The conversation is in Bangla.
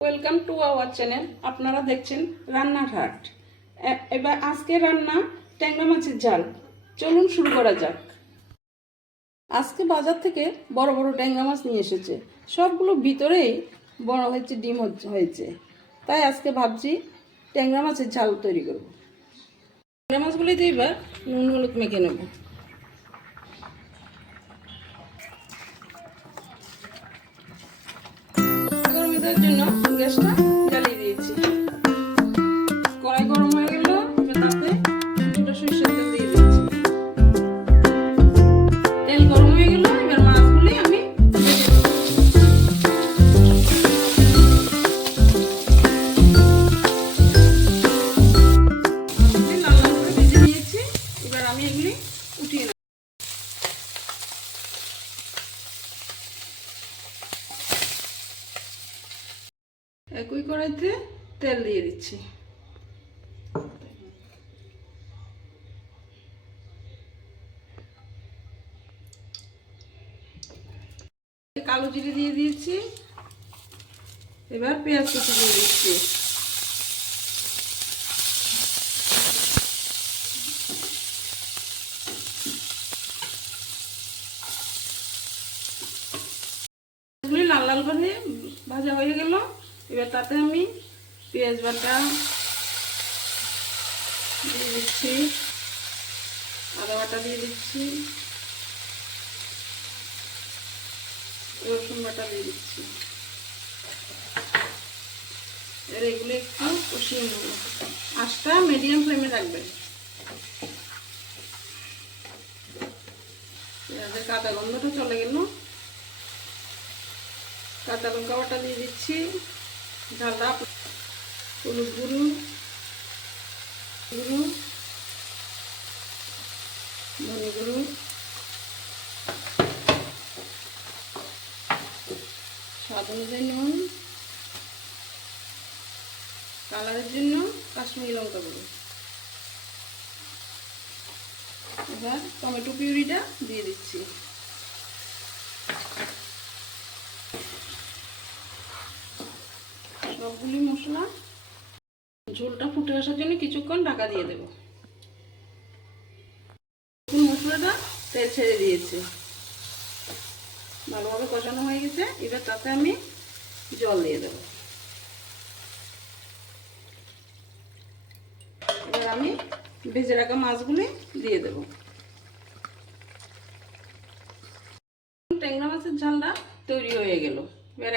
Welcome to our channel. আপনারা দেখছেন রান্নার হাট। এবার আজকে রান্না ট্যাংরা মাছের ঝাল। চলুন শুরু করা যাক। আজকে বাজার থেকে বড় বড় ট্যাংরা মাছ নিয়ে এসেছে। সবগুলো ভিতরেই বড় হয়েছে, ডিম হয়েছে। তাই আজকে ভাবছি ট্যাংরা মাছের ঝাল তৈরি করব। ট্যাংরা মাছগুলিতে এবার নুন হলুদ মেখে নেব। গরম দেওয়ার জন্য গ্যাসটা জ্বালিয়ে দিয়েছি। কড়াই গরম হয়ে গেল, এবার তাতে কিছুটা সরিষার তেল দিয়ে দিচ্ছি। তেল গরম হয়ে গেল, এবার মাছগুলি আমি লাল লাল করে ভেজে নিয়েছি। এবার আমি এগুলি উঠিয়ে নেব। একই কড়াইতে তেল দিয়ে দিচ্ছি। কালো জিরে দিয়ে দিয়েছি। এবার পেঁয়াজ কুচি দিয়ে দিচ্ছি। লাল লাল করে ভাজা হয়ে গেল। এবার তাতে আমি পেঁয়াজ বাটা দিয়ে দিচ্ছি, আদা বাটা দিয়ে দিচ্ছি, রসুন বাটা দিয়ে দিচ্ছি। এবার এগুলো একটু কষিয়ে নেব। আঁচটা মিডিয়াম ফ্লেমে রাখবেন। পেঁয়াজের কাঁচা গন্ধটা চলে গেল। কাঁচা লঙ্কা বাটা দিয়ে দিচ্ছি, ঝালটা হলুদ গুঁড়ো, ধনে গুঁড়ো, স্বাদ অনুযায়ী নুন, কালারের জন্য কাশ্মীরি লঙ্কা গুঁড়ো। এবার টমেটো পিউরিটা দিয়ে দিচ্ছি। সবগুলি মশলা ঝোলটা ফুটে আসার জন্য কিছুক্ষণ ঢাকা দিয়ে দেব। মশলাটা তেল ছেড়ে দিয়েছে, ভালোভাবে কষানো হয়ে গেছে। এবার তাতে আমি জল দিয়ে দেব। এবার আমি ভেজে রাখা মাছগুলি দিয়ে দেব। ট্যাংরা মাছের ঝালটা তৈরি হয়ে গেল। এবার